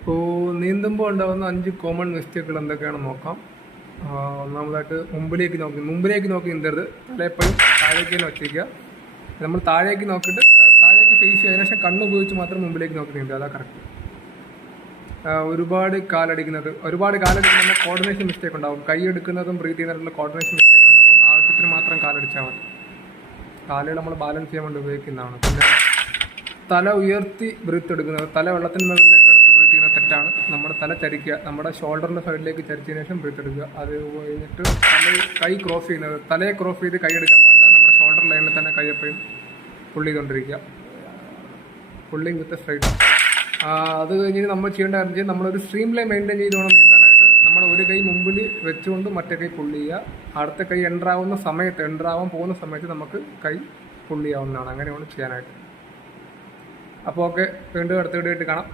ഇപ്പോൾ നീന്തുമ്പോൾ ഉണ്ടാകുന്ന 5 കോമൺ മിസ്റ്റേക്കുകൾ എന്തൊക്കെയാണെന്ന് നോക്കാം. ഒന്നാമതായിട്ട് മുമ്പിലേക്ക് നോക്കി നീന്തരുത്. തല എപ്പോഴും താഴേക്ക് തന്നെ വച്ചിരിക്കുക. നമ്മൾ താഴേക്ക് നോക്കിയിട്ട് താഴേക്ക് ഫേസ് ചെയ്തതിനു ശേഷം കണ്ണ് ഉപയോഗിച്ച് മാത്രം മുമ്പിലേക്ക് നോക്കി നീന്തുക. അതാ കറക്റ്റ്. ഒരുപാട് കാലടിക്കുന്നത് കോർഡിനേഷൻ മിസ്റ്റേക്ക് ഉണ്ടാകും. കൈ എടുക്കുന്നതും ബ്രീത്ത് ചെയ്യുന്നതിനുള്ള കോർഡിനേഷൻ മിസ്റ്റേക്ക് ഉണ്ടാകും. ആവശ്യത്തിന് മാത്രം കാലടിച്ചാൽ മതി. കാലുകൾ നമ്മൾ ബാലൻസ് ചെയ്യാൻ വേണ്ടി ഉപയോഗിക്കുന്നതാണ്. പിന്നെ തല ഉയർത്തി ബ്രീത്ത് എടുക്കുന്നത്, തല വെള്ളത്തിന് മുകളിലേക്ക് എടുത്ത് ബ്രീത്ത് ചെയ്യുന്നത് തെറ്റാണ്. നമ്മുടെ തല ചരിക്കുക, നമ്മുടെ ഷോൾഡറിൻ്റെ സൈഡിലേക്ക് ചരിച്ചതിന് ശേഷം ബ്രീത്ത് എടുക്കുക. അത് കഴിഞ്ഞിട്ട് കൈ ക്രോസ് ചെയ്യുന്നത്, തലയെ ക്രോസ് ചെയ്ത് കൈ എടുക്കാൻ പാടില്ല. നമ്മുടെ ഷോൾഡർ ലൈനിൽ തന്നെ കൈ എപ്പോഴും പുള്ളി ചെയ്തുകൊണ്ടിരിക്കുക. പുള്ളിങ് വിത്ത് സ്ട്രൈറ്റ്. അത് കഴിഞ്ഞ് നമ്മൾ ചെയ്യേണ്ട കാര്യം വെച്ചാൽ നമ്മളൊരു സ്ട്രീം ലൈൻ മെയിൻറ്റെയിൻ ചെയ്ത് വേണം നീന്താനായിട്ട്. നമ്മൾ ഒരു കൈ മുമ്പിൽ വെച്ചുകൊണ്ട് മറ്റേ കൈ പുള്ളി ചെയ്യുക. അടുത്ത കൈ എൻ്ററാവാൻ പോകുന്ന സമയത്ത് നമുക്ക് കൈ പുള്ളി ചെയ്യാവുന്നതാണ്. അങ്ങനെ വേണം ചെയ്യാനായിട്ട്. അപ്പോൾ ഓക്കെ, വീണ്ടും അടുത്ത വീഡിയോ ആയിട്ട് കാണാം.